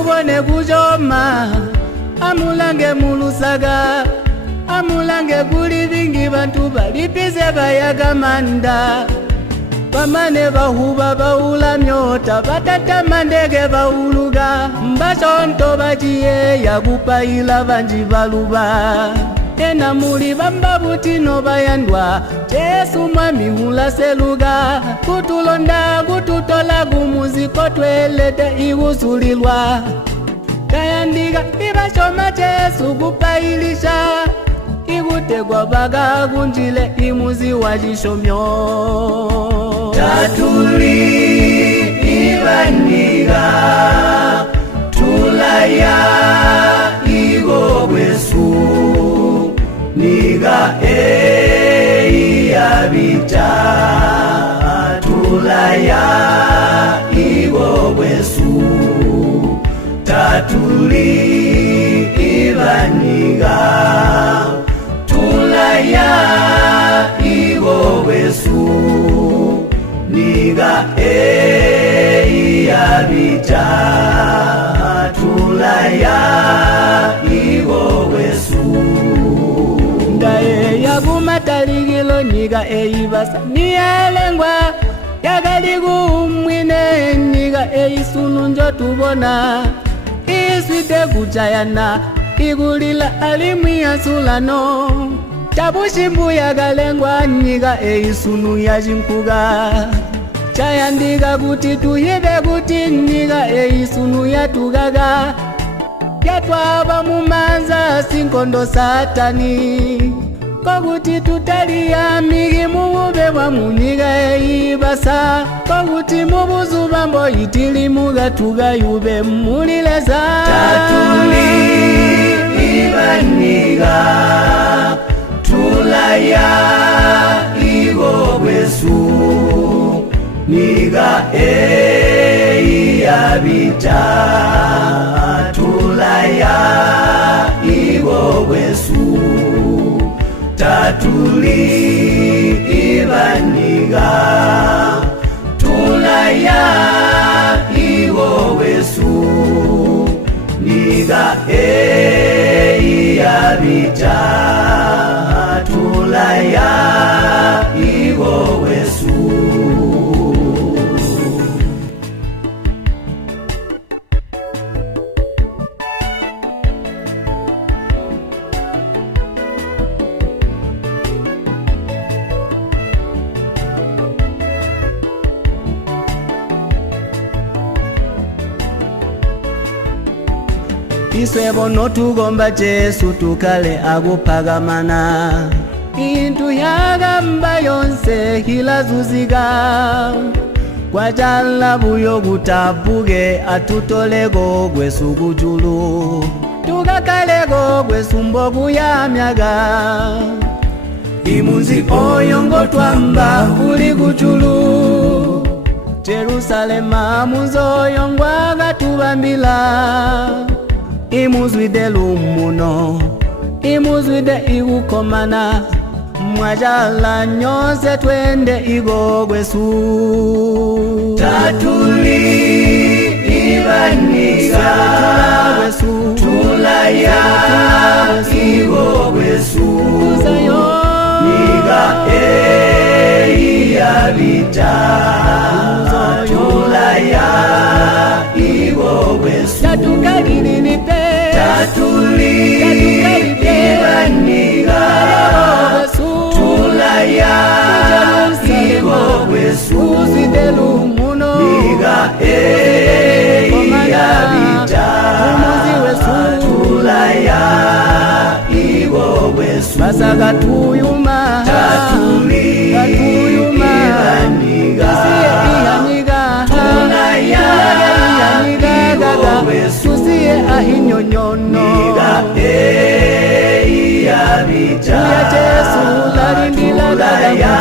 amubone kujoma, amulange mulusaga, amulange kuli bingi bantu balipize bayagamanda. Bamane bahuba baula myota, batata mandege bauluga, mbasonto bajiye yagupa ila banji baluba. Ena muli bamba butino bayandwa, Jesu mwami hula seluga, kutulonda kututola gumuziko twelete iwusulilwa. Kayandiga ibashoma Jesu gupailisha, igutegwa baga gunjile imuzi wajishomyo. Tatuli ibaniga tulaya igobwesu niga yabita tulaya igobwesu. Tatuli ibaniga tulaya igobwesu niga yabita tulaya igobwesu. Ndaye yagumataligilo niga eyibasa niyelengwa, yagaligu mwine niga eyisunu njo tubona. Iswite kuchayana igulila alimwiyasulano, tabushimbu yagalengwa niga eyisunu yajinkuga. Chayandiga kuti tuhibe kuti niga eyisunu yatugaga, yatwaba mumanza sinkondo satani, koguti tutalia migi muube wa muniga eyibasa, koguti mubuzu bambo itili muga tuga yube mulileza. Tatuli ibaniga tulaya igobwesu niga yabita tulaya igobwesu. Tatuli ibaniga tulaya igobwesu niga yabita tulaya igobwesu. Iswe bono tugomba Jesu tukale agupagamana, intu yagamba yonse hilazuziga. Kwajala buyo gutabuge atutolego gwesu gujulu, tugakalego gwesu mbogu ya myaga. Imunzi oyongo twamba uli gujulu, Jerusalema muzo yongwaga tubambila. Imuzwide lumuno, imuzwide igukomana, mwajala nyose twende igogwesu. Tatuli ibaniga tulaya igogwesu niga yabita tulaya igogwesu. Tatuli ibaniga tulaya igogwesu niga yabita tulaya igogwesu. Basaga tuyuma Tatuli ibaniga tulaya igogwesu tusiye ahinyonyono niga yabita Jesu larindila tulaya